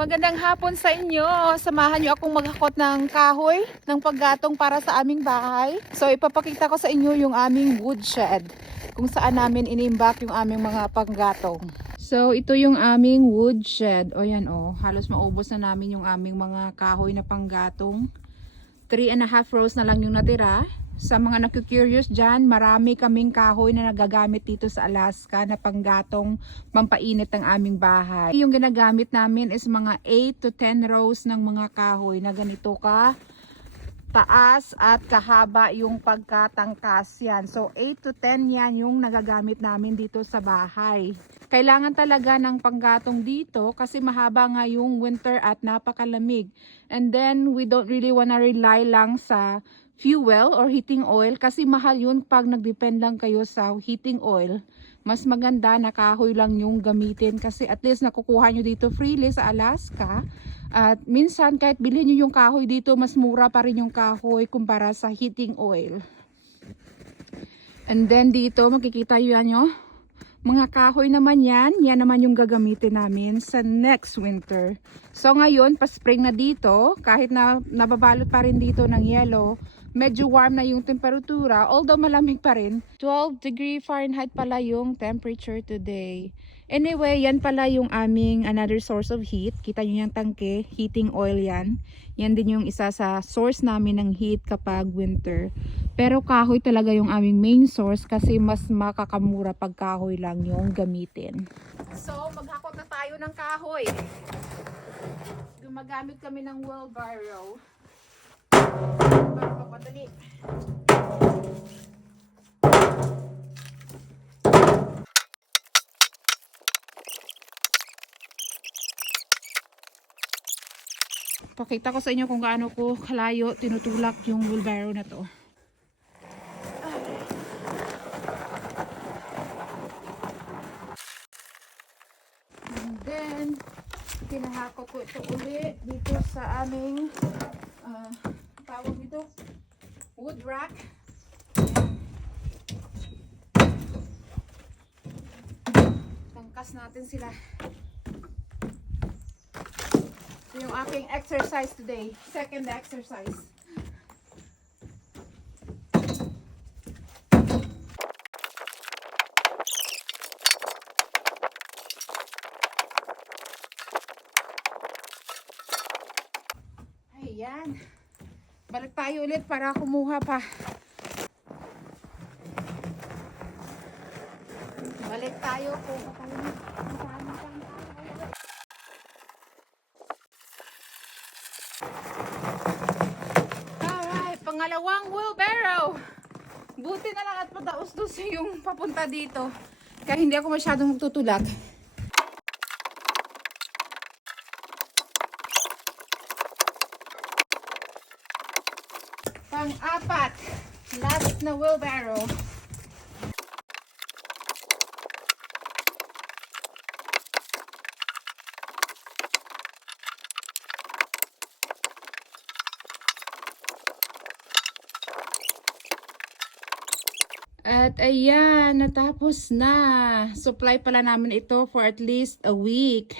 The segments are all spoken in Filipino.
Magandang hapon sa inyo. Samahan niyo akong maghakot ng kahoy ng paggatong para sa aming bahay. So ipapakita ko sa inyo yung aming woodshed kung saan namin inimbak yung aming mga panggatong. So ito yung aming woodshed. O yan o, halos maubos na namin yung aming mga kahoy na panggatong. Three and a half rows na lang yung natira. Sa mga naku-curious dyan, marami kaming kahoy na nagagamit dito sa Alaska na panggatong pampainit ng aming bahay. Yung ginagamit namin is mga 8 to 10 rows ng mga kahoy na ganito ka taas at kahaba yung pagkatangkas yan. So 8 to 10 yan yung nagagamit namin dito sa bahay. Kailangan talaga ng panggatong dito kasi mahaba nga yung winter at napakalamig. And then we don't really wanna rely lang sa fuel or heating oil kasi mahal yun pag nagdepend lang kayo sa heating oil. Mas maganda na kahoy lang yung gamitin kasi at least nakukuha nyo dito freely sa Alaska. At minsan kahit bilhin nyo yung kahoy dito, mas mura pa rin yung kahoy kumpara sa heating oil. And then dito, makikita yan nyo. Mga kahoy naman yan, yan naman yung gagamitin namin sa next winter. So ngayon, pa-spring na dito, kahit na nababalot pa rin dito ng yellow, medyo warm na yung temperatura, although malamig pa rin. 12 degree Fahrenheit pala yung temperature today. Anyway, yan pala yung aming another source of heat. Kita nyo yung tangke, heating oil yan. Yan din yung isa sa source namin ng heat kapag winter. Pero kahoy talaga yung aming main source kasi mas makakamura pag kahoy lang yung gamitin. So, maghakot na tayo ng kahoy. Gumagamit kami ng wheelbarrow. Para mapadali. Pakita ko sa inyo kung gaano ko kalayo tinutulak yung wheelbarrow na to. And then, kinahakot ko ito uli dito sa aming ah, tawag dito wood rack. Tangkas natin sila. Ito yung aking exercise today. Second exercise. Ayan. Balik tayo ulit para kumuha pa. Balik tayo pang tayo. Alright, pangalawang wheelbarrow. Buti na lang at madaos-dos yung papunta dito. Kaya hindi ako masyadong magtutulak. Pang-apat, last na wheelbarrow. At ayan, natapos na. Supply pala namin ito for at least a week.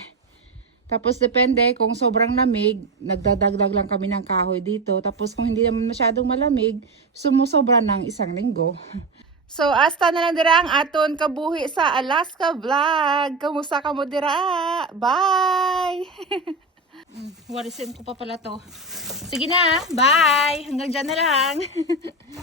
Tapos depende kung sobrang lamig, nagdadagdag lang kami ng kahoy dito. Tapos kung hindi naman masyadong malamig, sumusobra ng isang linggo. So, hasta na lang dira ang aton kabuhi sa Alaska vlog. Kamusta ka mo dira? Bye! Warisin ko pa pala to. Sige na, bye! Hanggang dyan na lang.